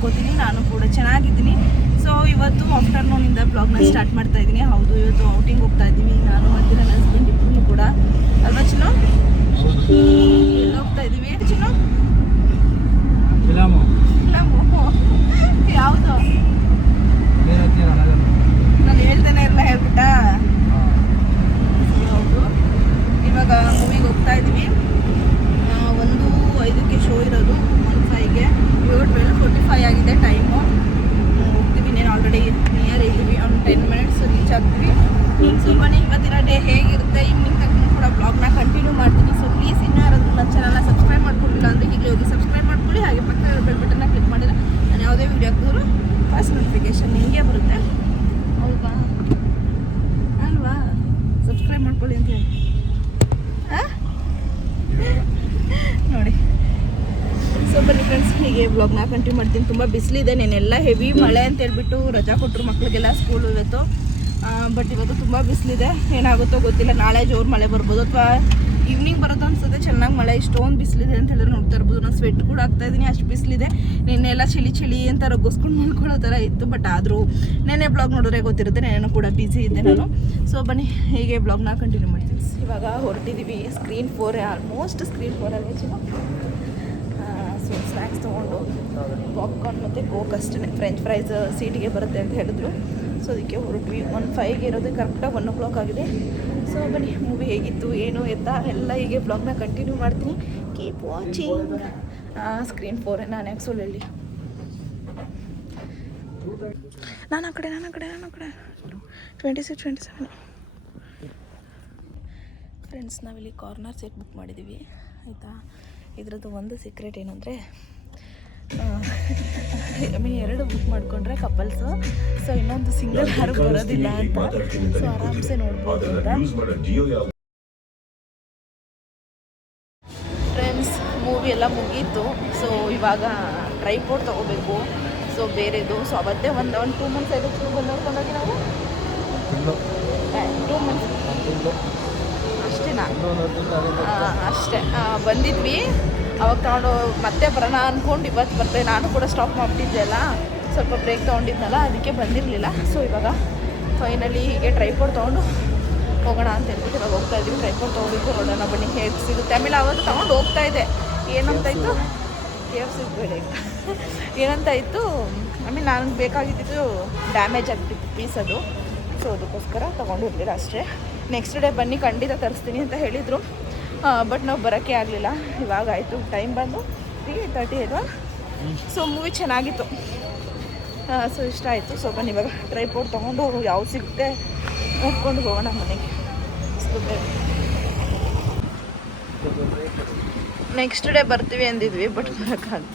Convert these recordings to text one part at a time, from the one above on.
ಅನ್ಕೋತೀನಿ. ನಾನು ಕೂಡ ಚೆನ್ನಾಗಿದ್ದೀನಿ. ಸೊ ಇವತ್ತು ಆಫ್ಟರ್ನೂನಿಂದ ಬ್ಲಾಗ್ನ ಸ್ಟಾರ್ಟ್ ಮಾಡ್ತಾ ಇದ್ದೀನಿ. ಹೌದು, ಇವತ್ತು ಔಟಿಂಗ್ ಹೋಗ್ತಾ ಇದ್ದೀವಿ ನಾನು ಮತ್ತು ನನ್ನ ಹಸ್ಬೆಂಡ್ ಇಬ್ಬರು ಕೂಡ. ಅಲ್ವಾ ಚಿನ್ನು? ಎಲ್ಲ ಹೋಗ್ತಾ ಇದ್ದೀವಿ ಚಿನ್ನು? ಯಾವುದು ನಾನು ಹೇಳ್ತಾನೆ ಇರಲ್ಲ ಹೇಳ್ಬಿಟ್ಟ. ಹೌದು, ಇವಾಗ ಮೂವಿಗೆ ಹೋಗ್ತಾ ಇದ್ದೀವಿ. 1:05ಕ್ಕೆ ಶೋ ಇರೋದು, 1:05ಗೆ. ಇವಾಗ 12:45 ಆಗಿದೆ ಟೈಮು. ಹೋಗ್ತೀವಿ, నేను ಆಲ್ರೆಡಿ ನಿಯರ್ ಇದ್ದೀವಿ. ಒಂದು 10 ಮಿನಿಟ್ಸ್ ರೀಚ್ ಆಗ್ತೀವಿ. ಸೊ ಬನ್ನಿ, ಇವತ್ತಿನ ಡೇ ಹೇಗಿರುತ್ತೆ ಈವ್ನಿಂಗ್ ತನಕ ಕೂಡ ಬ್ಲಾಗ್ನ ಕಂಟಿನ್ಯೂ ಮಾಡ್ತೀನಿ. ಸೊ ಪ್ಲೀಸ್ ಇನ್ನೂ ಯಾರಾದರೂ ನನ್ನ ಚಾನಲ್ನ ಸಬ್ಸ್ಕ್ರೈಬ್ ಮಾಡ್ಕೊಂಡಿಲ್ಲ ಅಂದರೆ ಈಗಲೇ ಹೋಗಿ ಸಬ್ಸ್ಕ್ರೈಬ್ ಮಾಡ್ಕೊಳ್ಳಿ. ಹಾಗೆ ಪಕ್ಕದ ಬೆಲ್ ಬಟನ್ನ ಕ್ಲಿಕ್ ಮಾಡಿದರೆ ನಾನು ಯಾವುದೇ ವೀಡಿಯೋ ಹಾಕಿದ್ರು ಫಸ್ಟ್ ನೋಟಿಫಿಕೇಶನ್ ನಿಮಗೆ ಬರುತ್ತೆ. ಹೌದಾ ಅಲ್ವಾ? ಸಬ್ಸ್ಕ್ರೈಬ್ ಮಾಡ್ಕೊಳ್ಳಿ ಅಂತ ಹೇಳಿ ನೋಡಿ. ಸೊ ಬನ್ನಿ ಫ್ರೆಂಡ್ಸ್, ಹೀಗೆ ವ್ಲಾಗ್ನ ಕಂಟಿನ್ಯೂ ಮಾಡ್ತೀನಿ. ತುಂಬ ಬಿಸಿಲಿದೆ. ನೆನ್ನೆಲ್ಲ ಹೆವಿ ಮಳೆ ಅಂತ ಹೇಳ್ಬಿಟ್ಟು ರಜಾ ಕೊಟ್ಟರು ಮಕ್ಕಳಿಗೆಲ್ಲ ಸ್ಕೂಲ್ ಇವತ್ತು. ಬಟ್ ಇವತ್ತು ತುಂಬ ಬಿಸಿಲಿದೆ. ಏನಾಗುತ್ತೋ ಗೊತ್ತಿಲ್ಲ. ನಾಳೆ ಜೋರು ಮಳೆ ಬರ್ಬೋದು ಅಥವಾ ಈವ್ನಿಂಗ್ ಬರೋದು ಅನ್ಸುತ್ತೆ. ಚೆನ್ನಾಗಿ ಮಳೆ, ಇಷ್ಟೊಂದು ಬಿಸಿಲಿದೆ ಅಂತ ಹೇಳಿದ್ರೆ ನೋಡ್ತಾ ಇರ್ಬೋದು. ನಾನು ಸ್ವೆಟ್ ಕೂಡ ಆಗ್ತಾ ಇದ್ದೀನಿ, ಅಷ್ಟು ಬಿಸಿಲಿದೆ. ನಿನ್ನೆಲ್ಲ ಚಳಿ ಅಂತ ರಗ್ಗಿಸ್ಕೊಂಡು ಮಾಡ್ಕೊಳ್ಳೋ ಥರ ಇತ್ತು. ಬಟ್ ಆದರೂ ನೆನ್ನೆ ಬ್ಲಾಗ್ ನೋಡಿದ್ರೆ ಗೊತ್ತಿರುತ್ತೆ. ನೆನ್ನೆ ಕೂಡ ಬ್ಯುಸಿ ಇದ್ದೆ ನಾನು. ಸೊ ಬನ್ನಿ, ಹೀಗೆ ಬ್ಲಾಗ್ನ ಕಂಟಿನ್ಯೂ ಮಾಡ್ತೀನಿ. ಇವಾಗ ಹೊರಟಿದ್ದೀವಿ. Screen 4, almost screen 4 so snacks ತೊಗೊಂಡು ಪಾಪ್ಕಾರ್ನ್ ಮತ್ತು ಕೋಕ್ ಅಷ್ಟೇ, ಫ್ರೆಂಚ್ ಫ್ರೈಸ್ ಸೀಟಿಗೆ ಬರುತ್ತೆ ಅಂತ ಹೇಳಿದ್ರು. ಸೊ ಅದಕ್ಕೆ ಹೊರಟ್ವಿ. 1:05ಗೆ ಇರೋದು, ಕರೆಕ್ಟಾಗಿ 1 o'clock ಆಗಿದೆ. ಸೊ ಬನ್ನಿ, ಮೂವಿ ಹೇಗಿತ್ತು ಏನು ಎತ್ತ ಎಲ್ಲ ಹೀಗೆ ಬ್ಲಾಗ್ನ ಕಂಟಿನ್ಯೂ ಮಾಡ್ತೀನಿ. Keep watching. ಸ್ಕ್ರೀನ್ 4 ನಾನು ಯಾಕೆ ಸುಳ್ಳು ಹೇಳಿ. ನಾನು ಆ ಕಡೆ 26, 27. ಫ್ರೆಂಡ್ಸ್, ನಾವಿಲ್ಲಿ ಕಾರ್ನರ್ ಸೀಟ್ ಬುಕ್ ಮಾಡಿದ್ದೀವಿ ಆಯಿತಾ. ಇದ್ರದ್ದು ಒಂದು ಸೀಕ್ರೆಟ್ ಏನು ಅಂದರೆ, ಎರಡು ಬುಕ್ ಮಾಡಿಕೊಂಡ್ರೆ ಕಪಲ್ಸು. ಸೊ ಇನ್ನೊಂದು ಸಿಂಗಲ್ ಯಾರು ಬರೋದಿಲ್ಲ ಅಂತ. ಸೊ ಆರಾಮ್ಸೆ ನೋಡ್ಬೋದು ಅಂತ. ಫ್ರೆಂಡ್ಸ್, ಮೂವಿ ಎಲ್ಲ ಮುಗೀತು. ಸೊ ಇವಾಗ ಟ್ರೈಪೋರ್ಟ್ ತೊಗೋಬೇಕು. ಸೊ ಬೇರೆದು. ಸೊ ಅವತ್ತೇ ಒಂದು 2 months ಆಯಿತು ಬಂದು ನೋಡ್ಕೊಂಡೋಗಿ ನಾವು 2 months ಅಷ್ಟೇನಾ? ಅಷ್ಟೇ ಬಂದಿದ್ವಿ. ಅವಾಗ ತೊಗೊಂಡು ಮತ್ತೆ ಬರೋಣ ಅಂದ್ಕೊಂಡು ಇವತ್ತು ಬರ್ತೇವೆ. ನಾನು ಕೂಡ ಸ್ಟಾಪ್ ಮಾಡಿಬಿಟ್ಟಿದ್ದೆ ಅಲ್ಲ, ಸ್ವಲ್ಪ ಬ್ರೇಕ್ ತೊಗೊಂಡಿದ್ನಲ್ಲ, ಅದಕ್ಕೆ ಬಂದಿರಲಿಲ್ಲ. ಸೊ ಇವಾಗ ಫೈನಲಿ ಹೀಗೆ ಟ್ರೈಪೋರ್ಟ್ ತೊಗೊಂಡು ಹೋಗೋಣ ಅಂತ ಹೇಳ್ಬಿಟ್ಟು ಇವಾಗ ಹೋಗ್ತಾ ಇದ್ದೀವಿ. ಟ್ರೈಪೋರ್ಟ್ ತೊಗೊಂಡಿದ್ದು ನೋಡೋಣ ಬನ್ನಿ ಹೇಗೆ ಸಿಗುತ್ತೆ. ಆಮೇಲೆ ಅವತ್ತು ತೊಗೊಂಡು ಹೋಗ್ತಾ ಇದೆ. ಏನಂತ ಇತ್ತು ಸಿಗಬೇಡ ಏನಂತ ಇತ್ತು, ಆಮೇಲೆ ನನಗೆ ಬೇಕಾಗಿದ್ದು ಡ್ಯಾಮೇಜ್ ಆಗ್ತಿತ್ತು ಪೀಸ್ ಅದು. ಸೊ ಅದಕ್ಕೋಸ್ಕರ ತೊಗೊಂಡಿರಲಿಲ್ಲ ಅಷ್ಟೇ. ನೆಕ್ಸ್ಟ್ ಡೇ ಬನ್ನಿ ಖಂಡಿತ ತರಿಸ್ತೀನಿ ಅಂತ ಹೇಳಿದರು. ಬಟ್ ನಾವು ಬರೋಕ್ಕೆ ಆಗಲಿಲ್ಲ. ಇವಾಗ ಆಯಿತು, ಟೈಮ್ ಬಂದು 3:30 ಅಲ್ವಾ. ಸೊ ಮೂವಿ ಚೆನ್ನಾಗಿತ್ತು. ಸೊ ಇಷ್ಟ ಆಯಿತು. ಸೊ ಬನ್ನಿ ಇವಾಗ ಟ್ರೈಪೋರ್ಟ್ ತೊಗೊಂಡು ಯಾವ್ದು ಸಿಗುತ್ತೆ ನೋಡ್ಕೊಂಡು ಹೋಗೋಣ ಮನೆಗೆ. ನೆಕ್ಸ್ಟ್ ಡೇ ಬರ್ತೀವಿ ಅಂದಿದ್ವಿ, ಬಟ್ ಬರೋಕ್ಕಾಗಲ್ಲ.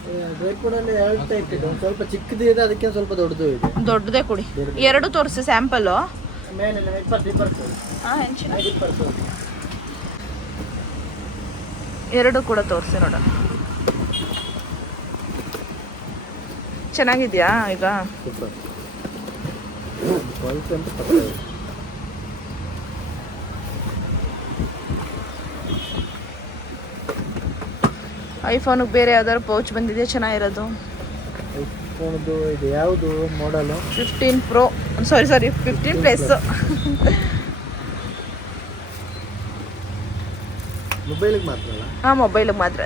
ಸ್ವಲ್ಪ ಚಿಕ್ಕದಿದೆ, ಅದಕ್ಕೆ ಸ್ವಲ್ಪ ದೊಡ್ಡದು ಇದೆ. ದೊಡ್ಡದೇ ಕೊಡಿ, 2 ತೋರಿಸಿ ಸ್ಯಾಂಪಲ್ಲು. ಹಾಂ, ಹೆಂಚಿನ 2 ಕೂಡ ತೋರಿಸಿ ನೋಡೋಣ. ಚೆನ್ನಾಗಿದೆಯಾ ಈಗ? ಐಫೋನಿಗೆ ಬೇರೆ ಯಾವ್ದಾದ್ರು ಪೌಚ್ ಬಂದಿದೆ ಚೆನ್ನಾಗಿರೋದು? ಐಫೋನ್ದು ಇದು ಯಾವುದು ಮಾಡಲು? 15 Pro, ಸಾರಿ 15 ಪ್ಲಸ್. ಮೊಬೈಲಿಗೆ ಮಾತ್ರ? ಹಾಂ, ಮೊಬೈಲಿಗೆ ಮಾತ್ರ.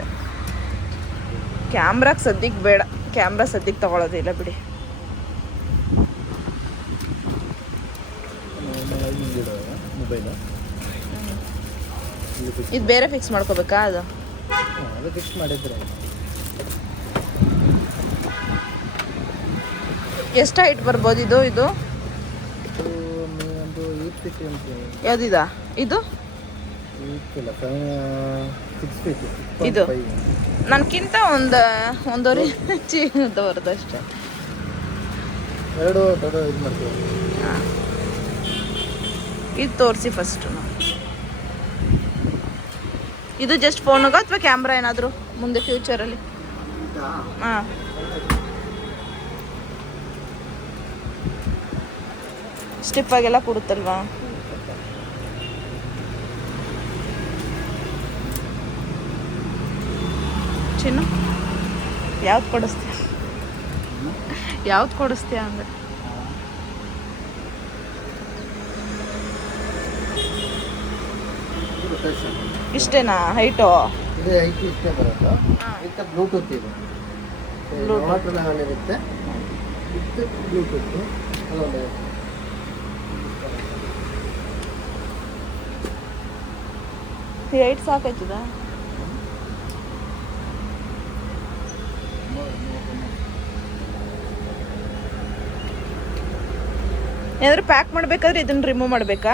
ಕ್ಯಾಮ್ರಾಗೆ ಸದ್ಯಕ್ಕೆ ಬೇಡ. ಕ್ಯಾಮ್ರಾ ಸದ್ಯಕ್ಕೆ ತೊಗೊಳೋದಿಲ್ಲ ಬಿಡಿ. ಇದು ಬೇರೆ ಫಿಕ್ಸ್ ಮಾಡ್ಕೋಬೇಕಾ? ಅದು ಫಿಕ್ಸ್ ಮಾಡಿದ್ರೆ ಎಷ್ಟು ಹೈಟ್ ಬರ್ಬೋದು ಇದು? ಯಾವುದಿದಾ ಇದು? ಇದು ನನಗಿಂತ ಒಂದೂವರೆ ಇಂಚಿ ಬರೋದು ಅಷ್ಟೇ. ಇದು ತೋರಿಸಿ ಫಸ್ಟು. ಇದು ಜಸ್ಟ್ ಫೋನಿಗ ಅಥವಾ ಕ್ಯಾಮ್ರಾ ಏನಾದರೂ ಮುಂದೆ ಫ್ಯೂಚರಲ್ಲಿ? ಹಾಂ, ಸ್ಟಿಪ್ಪಾಗೆಲ್ಲ ಕೊಡುತ್ತಲ್ವಾ? ಚಿನ್ನು ಯಾವ್ದು ಕೊಡಿಸ್ತೀಯ? ಯಾವ್ದು ಕೊಡಿಸ್ತೀಯ ಅಂದ್ರೆ ಇಷ್ಟೇನಾ ಹೈಟು? ಇದು ಐಟಿ ಇಷ್ಟೇ ಬರುತ್ತೆ. ವಿತ್ ಬ್ಲೂಟೂತ್ ಇದೆ. ವಾಟರ್ ಲೆವೆಲ್ ಇರುತ್ತೆ. ವಿತ್ ಬ್ಲೂಟೂತ್ ಅದೊಂದು ಹೈಟ್ ಸಾಕಾಯ್ತದ? ಏನಾದ್ರು ಪ್ಯಾಕ್ ಮಾಡ್ಬೇಕಾದ್ರೆ ಇದನ್ನ ರಿಮೂವ್ ಮಾಡಬೇಕಾ?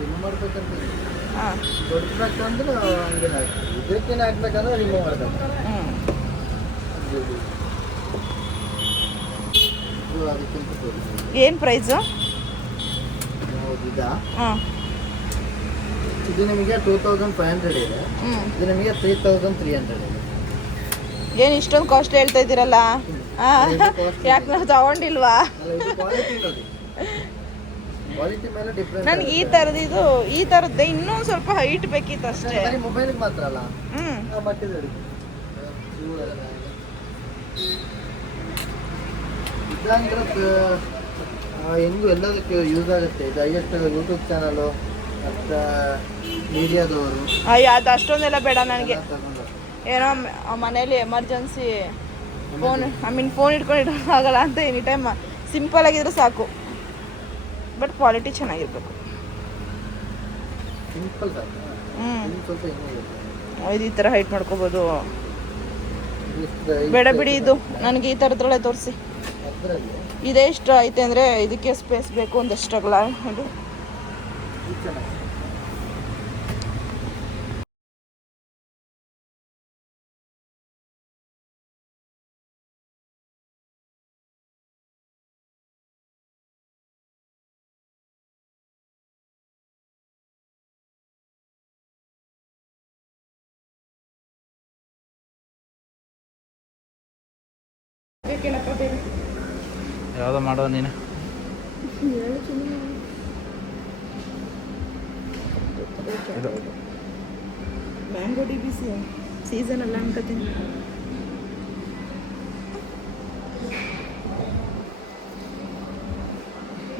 ರಿಮೂವ್ ಮಾಡ್ಬೇಕಂತ ಹಾಂ, ದೊಡ್ಡಬೇಕಂದ್ರೆ ಹಂಗೆ ಇದಕ್ಕೇನೆ ಹಾಕ್ಬೇಕಂದ್ರೆ ರಿಮೂವ್ ಮಾಡ್ಬೇಕು. ಅದಕ್ಕಿಂತ ಏನು ಪ್ರೈಸು? ಇದಾ? ಹಾಂ, ಇದು ನಿಮಗೆ 2500 ಇದೆ. ಇದು ನಿಮಗೆ 3300 ಇದೆ. ಏನು ಇಷ್ಟೊಂದು ಕಾಸ್ಟ್ಲಿ ಹೇಳ್ತಾ ಇದ್ದೀರಲ್ಲ? ಯಾಕೆ ನಾವು ತಗೊಂಡಿಲ್ವಾ? ಕ್ವಾಲಿಟಿ ಮೇಲೆ ಡಿಫ್ರೆನ್ಸ್. ನನಗೆ ಈ ಥರದ್ದೇ ಇನ್ನೂ ಸ್ವಲ್ಪ ಹೈಟ್ ಬೇಕಿತ್ತು ಅಷ್ಟೇ. ಮೊಬೈಲಿಗೆ ಮಾತ್ರ ಅಲ್ಲ. ಬಟ್ಟಿದೆ ಇದಂದ್ರೆ ಹೆಂಗು ಎಲ್ಲದಕ್ಕೆ ಯೂಸ್ ಆಗುತ್ತೆ. ಇದು ಹೈಯೆಸ್ಟ್ ಯೂಟ್ಯೂಬ್ ಚಾನಲು ಮತ್ತು ಮೀಡಿಯಾದವರು. ಅದು ಅಷ್ಟೊಂದೆಲ್ಲ ಬೇಡ ನನಗೆ. ಏನೋ ಮನೇಲಿ ಎಮರ್ಜೆನ್ಸಿ ಫೋನ್ ಇಟ್ಕೊಂಡು ಆಗಲ್ಲ ಅಂತ ಎನಿ ಟೈಮ್ ಸಿಂಪಲ್ ಆಗಿದ್ರೆ ಸಾಕು. ಬಟ್ ಕ್ವಾಲಿಟಿ ಚೆನ್ನಾಗಿರ್ಬೇಕು. ಸಿಂಪಲ್ ಇದು ಈ ಥರ ಹೈಟ್ ಮಾಡ್ಕೋಬೋದು. ಬೇಡ ಬಿಡಿ, ಇದು ನನಗೆ ಈ ಥರದ್ರೊಳಗೆ ತೋರಿಸಿ. ಇದೇ ಇಷ್ಟ ಐತೆ ಅಂದರೆ ಇದಕ್ಕೆ ಸ್ಪೇಸ್ ಬೇಕು ಒಂದಷ್ಟಾಗಲ್ಲ. ಇದು ಯಾವುದೋ ಮಾಡೋ ನೀನು. ಮ್ಯಾಂಗೋ DBC ಸೀಸನ್ ಅಲ್ಲ ಅನ್ಕೋತೀನಿ.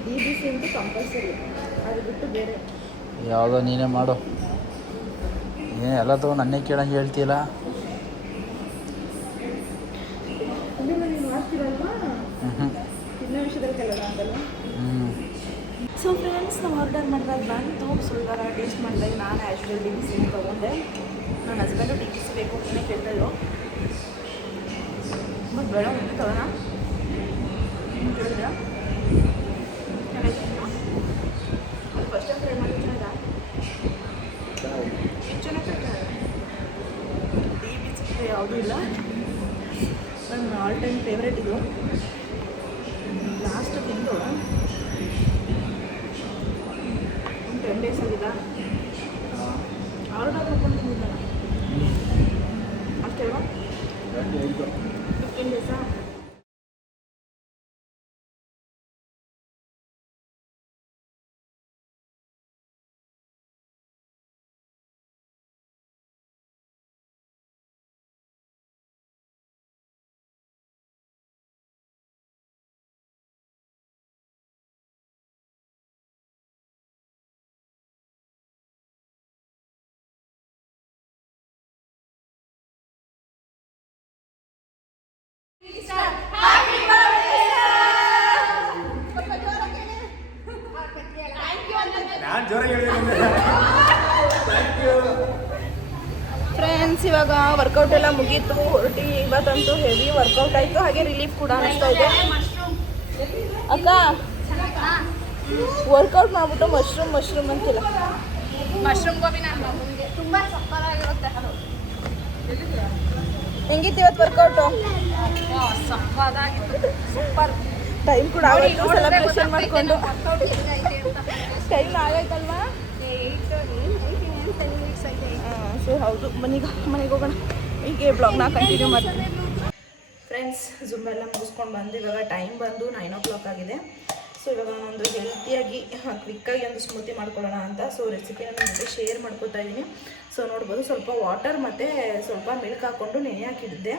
DBC ಅಂತೂ ಕಂಪಲ್ಸರಿ, ಅದು ಬಿಟ್ಟು ಬೇರೆ ಯಾವುದೋ ನೀನೇ ಮಾಡು. ನೀನು ಎಲ್ಲ ತಗೊಂಡು ನನ್ನೇ ಕೇಳಂಗೆ ಹೇಳ್ತೀಯಲ್ಲ. ಸೊ ಫ್ರೆಂಡ್ಸ್, ನಾವು ಆರ್ಡರ್ ಮಾಡಿದಾಗ ಬಂತು. ಸುಳ್ಗಾರ ಟೇಸ್ಟ್ ಮಾಡಿದಾಗ ನಾನು ಆ್ಯಕ್ಚುಲಿ DBC ತೊಗೊಂಡೆ. ನನ್ನ ಹಸ್ಬೆಂಡು DBC ಬೇಕು ಅಂತಲೇ ಕೇಳ್ತಾಯಿದ್ರು. ಮತ್ತು ಬೇಡ ಮುಂದೆ ತಗೋಣ ಕೇಳಿದ್ರೆ ಅದು ಫಸ್ಟ್ ಟೈಮ್ ಟ್ರೈ ಮಾಡಿದ್ದಾಗ ಚೆನ್ನಾಗಿ DBC ಯಾವುದೂ ಇಲ್ಲ. ನನ್ನ ಆಲ್ ಟೈಮ್ ಫೇವ್ರೇಟ್ ಇದು. ಲಾಸ್ಟ್ ತಿಂದು 10 ಡೇಸ್ ಆಗಿದೆ ಆರ್ಡರ್ ಮಾಡ್ಕೊಂಡು ತಿಂದಿದ್ದ ಅಷ್ಟೇವಾ? 15 ಡೇಸಾ? ಫ್ರೆಂಡ್ಸ್, ಇವಾಗ ವರ್ಕೌಟ್ ಎಲ್ಲ ಮುಗೀತು, ಹೊರಟಿ. ಇವತ್ತಂತೂ ಹೆವಿ ವರ್ಕೌಟ್ ಆಯಿತು, ಹಾಗೆ ರಿಲೀಫ್ ಕೂಡ ಅನಿಸ್ತಾ ಇದೆ. ಅಕ್ಕ, ವರ್ಕೌಟ್ ಮಾಡ್ಬಿಟ್ಟು ಮಶ್ರೂಮ್ ಅಂತಿಲ್ಲ. ಮಶ್ರೂಮ್ ಗೋಬಿ ನನ್ನ ಮಗುವಿಗೆ ತುಂಬ ಸಕ್ಕತ್ತಾಗಿರುತ್ತೆ. ಹೆಂಗಿತ್ತು ಇವತ್ತು ವರ್ಕೌಟು? ಸಕ್ಕತ್ತಾಗಿತ್ತು, ಸೂಪರ್. ಟೈಮ್ ಕೂಡ ಆಗೋಯ್ತು, ಸೆಲೆಬ್ರೇಷನ್ ಮಾಡಿಕೊಂಡು. ಟೈಮ್ ಆಗೈತಲ್ವಾ? ಸೊ ಹೌದು, ಮನೆಗೆ ಹೋಗೋಣ. ಹೀಗೆ ಬ್ಲಾಗ್ನ ಕಂಟಿನ್ಯೂ ಮಾಡ್ತೀನಿ. ಫ್ರೆಂಡ್ಸ್, ಜುಮ್ ಎಲ್ಲ ಮುಗಿಸ್ಕೊಂಡು ಬಂದು ಇವಾಗ ಟೈಮ್ ಬಂದು 9 o'clock ಆಗಿದೆ. ಸೊ ಇವಾಗ ನಾನೊಂದು ಹೆಲ್ತಿಯಾಗಿ ಕ್ವಿಕ್ಕಾಗಿ ಒಂದು ಸ್ಮೂತಿ ಮಾಡ್ಕೊಳ್ಳೋಣ ಅಂತ ಸೊ ರೆಸಿಪಿನ ನಿಮ್ಮ ಜೊತೆ ಶೇರ್ ಮಾಡ್ಕೊತಾ ಇದ್ದೀನಿ. ಸೊ ನೋಡ್ಬೋದು ಸ್ವಲ್ಪ ವಾಟರ್ ಮತ್ತು ಸ್ವಲ್ಪ ಮಿಲ್ಕ್ ಹಾಕ್ಕೊಂಡು ನೆನೆ ಹಾಕಿದ್ದೆ.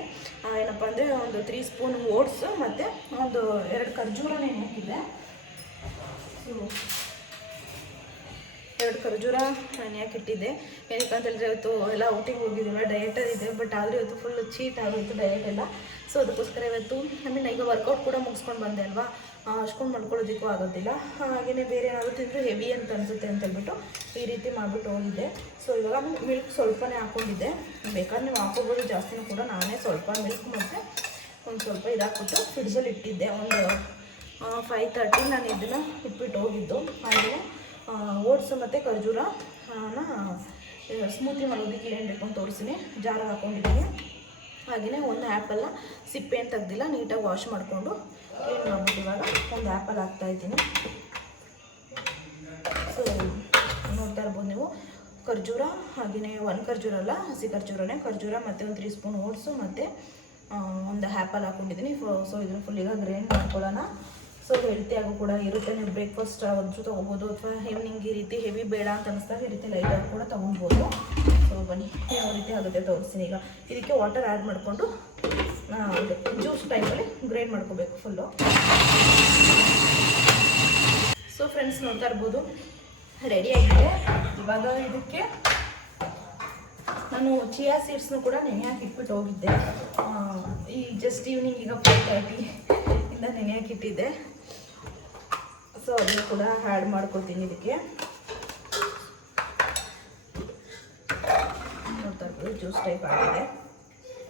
ಏನಪ್ಪ ಅಂದರೆ ಒಂದು 3 ಸ್ಪೂನ್ ಓಟ್ಸ್ ಮತ್ತು ಒಂದು 2 ಖರ್ಜೂರ ನೆನೆ ಹಾಕಿದ್ದೆ. ಸೊ 2 ಖರ್ಜೂರ ನೆನೆ ಹಾಕಿಟ್ಟಿದ್ದೆ. ಏನಕ್ಕೆ ಅಂತ ಹೇಳಿದ್ರೆ ಇವತ್ತು ಎಲ್ಲ ಔಟಿಂಗ್ ಹೋಗಿದ್ದೀವಿ, ಡಯಟ್ ಇದೆ. ಬಟ್ ಆದರೆ ಇವತ್ತು ಫುಲ್ ಚೀಟ್ ಆಗೋಯ್ತು ಡಯಟ್ ಎಲ್ಲ. ಸೊ ಅದಕ್ಕೋಸ್ಕರ ಇವತ್ತು ಈಗ ವರ್ಕೌಟ್ ಕೂಡ ಮುಗಿಸ್ಕೊಂಡು ಬಂದೆ ಅಲ್ವಾ, ಅಷ್ಟೊಂದು ಮಾಡ್ಕೊಳ್ಳೋದಕ್ಕೂ ಆಗೋದಿಲ್ಲ. ಹಾಗೆಯೇ ಬೇರೆ ಏನಾದರೂ ತಿಂದರೂ ಹೆವಿ ಅಂತ ಅನಿಸುತ್ತೆ ಅಂತೇಳ್ಬಿಟ್ಟು ಈ ರೀತಿ ಮಾಡಿಬಿಟ್ಟು ಹೋಗಿದ್ದೆ. ಸೊ ಇವಾಗ ಮಿಲ್ಕ್ ಸ್ವಲ್ಪನೇ ಹಾಕ್ಕೊಂಡಿದ್ದೆ, ಬೇಕಾದ್ರೆ ನೀವು ಹಾಕೋಬೋದು ಜಾಸ್ತಿನೂ ಕೂಡ. ನಾನೇ ಸ್ವಲ್ಪ ಮಿಲ್ಕ್ ಮತ್ತು ಒಂದು ಸ್ವಲ್ಪ ಇದಾಕ್ಬಿಟ್ಟು ಫ್ರಿಡ್ಜಲ್ಲಿ ಇಟ್ಟಿದ್ದೆ. ಒಂದು 5:30 ನಾನು ಇದನ್ನು ಇಟ್ಬಿಟ್ಟು ಹೋಗಿದ್ದು. ಹಾಗೆಯೇ ಓಟ್ಸ್ ಮತ್ತು ಖರ್ಜೂರನ ಸ್ಮೂತಿ ಮಾಡೋದಕ್ಕೆ ಏನು ಬೇಕು ಅಂತ ತೋರಿಸ್ತೀನಿ. ಜಾರ ಹಾಕ್ಕೊಂಡಿದ್ದೀನಿ. ಹಾಗೆಯೇ ಒಂದು ಆ್ಯಪಲ್ನ ಸಿಪ್ಪೆ ಏನು ತೆಗ್ದಿಲ್ಲ, ನೀಟಾಗಿ ವಾಶ್ ಮಾಡಿಕೊಂಡು ಕ್ಲೀನ್ ಮಾಡ್ಬಿಟ್ಟು ಇವಾಗ ಒಂದು ಆ್ಯಪಲ್ ಹಾಕ್ತಾಯಿದ್ದೀನಿ. ಸೊ ನೋಡ್ತಾ ಇರ್ಬೋದು ನೀವು ಖರ್ಜೂರ, ಹಾಗೆಯೇ 1 ಖರ್ಜೂರ ಅಲ್ಲ, ಹಸಿ ಖರ್ಜೂರನೇ, ಖರ್ಜೂರ ಮತ್ತು ಒಂದು 3 ಸ್ಪೂನ್ ಓಟ್ಸು ಮತ್ತು ಒಂದು ಆ್ಯಪಲ್ ಹಾಕ್ಕೊಂಡಿದ್ದೀನಿ. ಸೊ ಇದನ್ನು ಫುಲ್ ಈಗ ಗ್ರೈಂಡ್ ಮಾಡ್ಕೊಳ್ಳೋಣ. ಸೊ ಹೆಲ್ತಿಯಾಗೂ ಕೂಡ ಇರುತ್ತೆ. ನೀವು ಬ್ರೇಕ್ಫಾಸ್ಟ್ ಅದ್ರ ತೊಗೋಬೋದು, ಅಥವಾ ಈವ್ನಿಂಗ್ ಈ ರೀತಿ ಹೆವಿ ಬೇಡ ಅಂತ ಅನಿಸ್ದಾಗ ಈ ರೀತಿ ಲೈಟಾಗಿ ಕೂಡ ತೊಗೊಬೋದು. ಸೊ ಬನ್ನಿ ಯಾವ ರೀತಿ ಆಗುತ್ತೆ ತೋರಿಸ್ತೀನಿ. ಈಗ ಇದಕ್ಕೆ ವಾಟರ್ ಆ್ಯಡ್ ಮಾಡಿಕೊಂಡು ಜ್ಯೂಸ್ ಟೈಮಲ್ಲಿ ಗ್ರೈಂಡ್ ಮಾಡ್ಕೋಬೇಕು ಫುಲ್ಲು. ಸೊ ಫ್ರೆಂಡ್ಸ್ ನೋಡ್ತಾ ಇರ್ಬೋದು ರೆಡಿಯಾಗಿದೆ. ಇವಾಗ ಇದಕ್ಕೆ ನಾನು ಚಿಯಾ ಸೀಡ್ಸ್ನು ಕೂಡ ನೆನೆ ಹಾಕಿ ಇಟ್ಬಿಟ್ಟು ಹೋಗಿದ್ದೆ. ಈ ಜಸ್ಟ್ ಈವ್ನಿಂಗ್ ಈಗ 4:30 ಇಂದ ನೆನೆ ಹಾಕಿಟ್ಟಿದ್ದೆ. ಸೊ ಅದನ್ನು ಕೂಡ ಆ್ಯಡ್ ಮಾಡ್ಕೊಳ್ತೀನಿ ಇದಕ್ಕೆ. ನೋಡ್ತಾ ಇರ್ಬೋದು ಜ್ಯೂಸ್ ಟೈಪ್ ಆಗಿದೆ.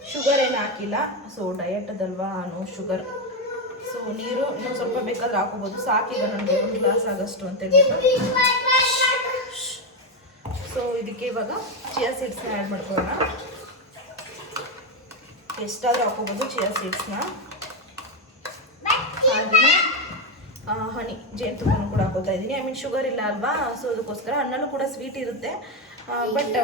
ಶುಗರ್ ಏನು ಹಾಕಿಲ್ಲ. ಸೊ ಡಯಟ್ ಅದಲ್ವಾ, ನೋ ಶುಗರ್. ಸೊ ನೀರು ಇನ್ನೊಂದು ಸ್ವಲ್ಪ ಬೇಕಾದ್ರೆ ಹಾಕೋಬೋದು. ಸಾಕೀಗ ನನಗೆ 1 ಗ್ಲಾಸ್ ಆಗೋಷ್ಟು ಅಂತೇಳ್ಬಿಟ್ಟು. ಸೊ ಇದಕ್ಕೆ ಇವಾಗ ಚಿಯಾ ಸೀಡ್ಸ್ನ ಆ್ಯಡ್ ಮಾಡ್ಕೊಳ್ಳೋಣ. ಎಷ್ಟಾದರೂ ಹಾಕೋಬೋದು ಚಿಯಾ ಸೀಡ್ಸ್ನ. ಹಾಗೆಯೇ ಹನಿ, ಜೇನುತುಪ್ಪನೂ ಕೂಡ ಹಾಕೋತಾ ಇದ್ದೀನಿ. ಶುಗರ್ ಇಲ್ಲ ಅಲ್ವಾ, ಸೊ ಅದಕ್ಕೋಸ್ಕರ. ಹಣ್ಣಲ್ಲೂ ಕೂಡ ಸ್ವೀಟ್ ಇರುತ್ತೆ, ಬಟ್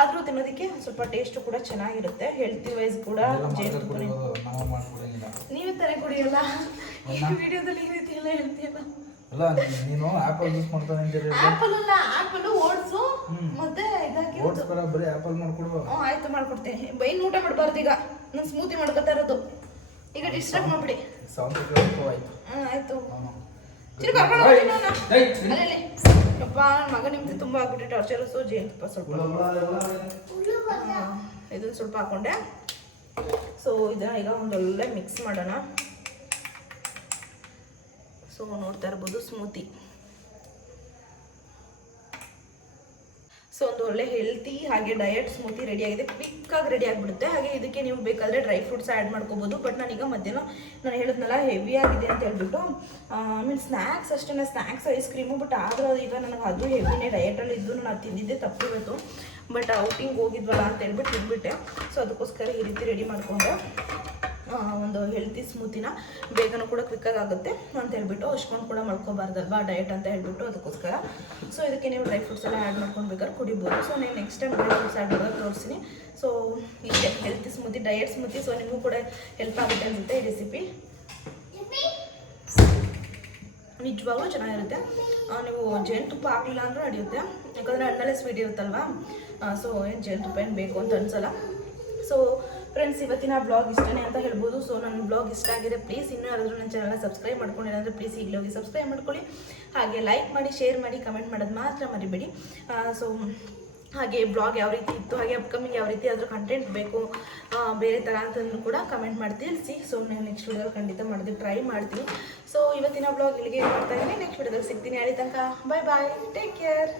ಆದರೂ ತಿನ್ನೋದಕ್ಕೆ ಸ್ವಲ್ಪ ಟೇಸ್ಟು ಕೂಡ ಚೆನ್ನಾಗಿರುತ್ತೆ. ಹೆಲ್ತಿ ವೈಸ್ ಕೂಡ ಜೇನುತುಪ್ಪನೇ. ನೀವೇ ತಾನೇ ಕುಡಿಯಲ್ಲ ಈ ವಿಡಿಯೋದಲ್ಲಿ ಈ ರೀತಿ ಎಲ್ಲ ಹೇಳ್ತೀಯಲ್ಲ. ಅಲ್ಲ ನೀನು ಆಪಲ್ ಜ್ಯೂಸ್ ಮಾಡ್ತಾನೆ ಅಂತೀರಿ. ಆಪಲ್ ಅಲ್ಲ, ಆಪಲ್ ಓಟ್ಸು ಮತ್ತೆ ಇದಾಕಿ ಓಟ್ಸ್ ಬರ ಬರೀ ಆಪಲ್ ಮಾಡ್ಕೊಡು. ಆಯ್ತು ಮಾಡ್ಕೊಡ್ತೀನಿ. ಬೈನ್ ಊಟ ಮಾಡಬಾರ್ದು. ಈಗ ನಾನು ಸ್ಮೂತಿ ಮಾಡ್ಕೊತಾ ಇರೋದು. ಈಗ ಡಿಸ್ಟರ್ಬ್ ಮಾಡ್ಬಿಡಿ. ಆಯ್ತು ಚಿರು ಕರ್ಕೊಂಡು ಅಲ್ಲೇ ಯಪ್ಪ ನನ್ನ ಮಗ ನಿಮ್ದು ತುಂಬ ಆಗ್ಬಿಟ್ಟು ಟಾರ್ಚರು. ಸೊ ಜೇನುತುಪ್ಪ ಸ್ವಲ್ಪ ಇದನ್ನು ಸ್ವಲ್ಪ ಹಾಕೊಂಡೆ. ಸೊ ಇದನ್ನ ಈಗ ಒಂದೊಳ್ಳೆ ಮಿಕ್ಸ್ ಮಾಡೋಣ. ಸೊ ನೋಡ್ತಾ ಇರ್ಬೋದು ಸ್ಮೂತಿ. ಸೊ ಒಂದು ಒಳ್ಳೆ ಹೆಲ್ತಿ ಹಾಗೆ ಡಯಟ್ ಸ್ಮೂತಿ ರೆಡಿಯಾಗಿದೆ. ಕ್ವಿಕ್ಕಾಗಿ ರೆಡಿ ಆಗಿಬಿಡುತ್ತೆ. ಹಾಗೆ ಇದಕ್ಕೆ ನೀವು ಬೇಕಾದರೆ ಡ್ರೈ ಫ್ರೂಟ್ಸ್ ಆ್ಯಡ್ ಮಾಡ್ಕೋಬೋದು. ಬಟ್ ನಾನೀಗ ಮಧ್ಯಾಹ್ನ ನಾನು ಹೇಳಿದ್ನಲ್ಲ ಹೆವಿ ಆಗಿದೆ ಅಂತ ಹೇಳ್ಬಿಟ್ಟು ಸ್ನ್ಯಾಕ್ಸ್ ಅಷ್ಟೇ, ಸ್ನ್ಯಾಕ್ಸ್ ಐಸ್ ಕ್ರೀಮು. ಬಟ್ ಆದರೂ ಈಗ ನನಗೆ ಅದು ಹೆವಿನೇ. ಡಯಟಲ್ಲಿ ಇದ್ದು ನಾನು ಅದು ತಿಂದಿದ್ದೆ ತಪ್ಪಿತ್ತು. ಬಟ್ ಔಟಿಂಗ್ ಹೋಗಿದ್ವಲ್ಲ ಅಂತ ಹೇಳ್ಬಿಟ್ಟು ತಿಂದ್ಬಿಟ್ಟೆ. ಸೊ ಅದಕ್ಕೋಸ್ಕರ ಈ ರೀತಿ ರೆಡಿ ಮಾಡಿಕೊಂಡೆ ಒಂದು ಹೆಲ್ತಿ ಸ್ಮೂತಿನ. ಬೇಗನೂ ಕೂಡ ಕ್ವಿಕ್ಕಾಗಿ ಆಗುತ್ತೆ ಅಂತ ಹೇಳ್ಬಿಟ್ಟು. ಅಷ್ಟೊಂದು ಕೂಡ ಮಾಡ್ಕೋಬಾರ್ದಲ್ವಾ ಡಯಟ್ ಅಂತ ಹೇಳ್ಬಿಟ್ಟು, ಅದಕ್ಕೋಸ್ಕರ. ಸೊ ಇದಕ್ಕೆ ನೀವು ಡ್ರೈ ಫ್ರೂಟ್ಸ್ ಎಲ್ಲ ಆ್ಯಡ್ ಮಾಡ್ಕೊಂಡು ಬೇಕಾದ್ರೆ ಕುಡಿಬೋದು. ಸೊ ನಾನು next time dry fruits add ಮಾಡೋದು ತೋರಿಸ್ತೀನಿ. ಸೊ ಇಷ್ಟೇ healthy smoothie, diet smoothie. So ನಿಮಗೂ ಕೂಡ ಹೆಲ್ಪ್ ಆಗುತ್ತೆ ಅನಿಸುತ್ತೆ ಈ ರೆಸಿಪಿ. ನಿಜವಾಗ್ಲೂ ಚೆನ್ನಾಗಿರುತ್ತೆ. ನೀವು ಜೇನುತುಪ್ಪ ಹಾಕಲಿಲ್ಲ ಅಂದರೂ ನಡೆಯುತ್ತೆ, ಯಾಕಂದರೆ ಹಣ್ಣಲ್ಲೇ ಸ್ವೀಟ್ ಇರುತ್ತಲ್ವಾ. ಸೊ ಏನು ಜೇನುತುಪ್ಪ ಏನು ಬೇಕು ಅಂತ ಅನಿಸಲ್ಲ. ಸೊ ಫ್ರೆಂಡ್ಸ್ ಇವತ್ತಿನ ಬ್ಲಾಗ್ ಇಷ್ಟನೇ ಅಂತ ಹೇಳ್ಬೋದು. ಸೊ ನನ್ನ ಬ್ಲಾಗ್ ಇಷ್ಟ ಆಗಿದೆ, ಪ್ಲೀಸ್ ಇನ್ನೂ ಯಾರಾದರೂ ನನ್ನ ಚಾನಲ್ನ ಸಬ್ಸ್ಕ್ರೈಬ್ ಮಾಡ್ಕೊಂಡಿಲ್ಲ ಅಂದರೆ ಪ್ಲೀಸ್ ಈಗಲೇ ಹೋಗಿ ಸಬ್ಸ್ಕ್ರೈಬ್ ಮಾಡ್ಕೊಳ್ಳಿ. ಹಾಗೆ ಲೈಕ್ ಮಾಡಿ, ಶೇರ್ ಮಾಡಿ, ಕಮೆಂಟ್ ಮಾಡೋದು ಮಾತ್ರ ಮರಿಬೇಡಿ. ಸೊ ಹಾಗೆ ಬ್ಲಾಗ್ ಯಾವ ರೀತಿ ಇತ್ತು, ಹಾಗೆ ಅಪ್ಕಮಿಂಗ್ ಯಾವ ರೀತಿ ಆದರೂ ಕಂಟೆಂಟ್ ಬೇಕು ಬೇರೆ ಥರ ಅಂತಂದ್ರೂ ಕೂಡ ಕಮೆಂಟ್ ಮಾಡಿ ತಿಳಿಸಿ. ಸೊ ನಾನು ನೆಕ್ಸ್ಟ್ ವಿಡಿಯೋದಲ್ಲಿ ಖಂಡಿತ ಮಾಡೋದಕ್ಕೆ ಟ್ರೈ ಮಾಡ್ತೀನಿ. ಸೊ ಇವತ್ತಿನ ಬ್ಲಾಗ್ ಇಲ್ಲಿಗೆ ಮಾಡ್ತಾ ಇದ್ದೀನಿ. ನೆಕ್ಸ್ಟ್ ವಿಡಿಯೋದಲ್ಲಿ ಸಿಗ್ತೀನಿ. ಅಲ್ಲಿ ತನಕ ಬಾಯ್ ಬಾಯ್, ಟೇಕ್ ಕೇರ್.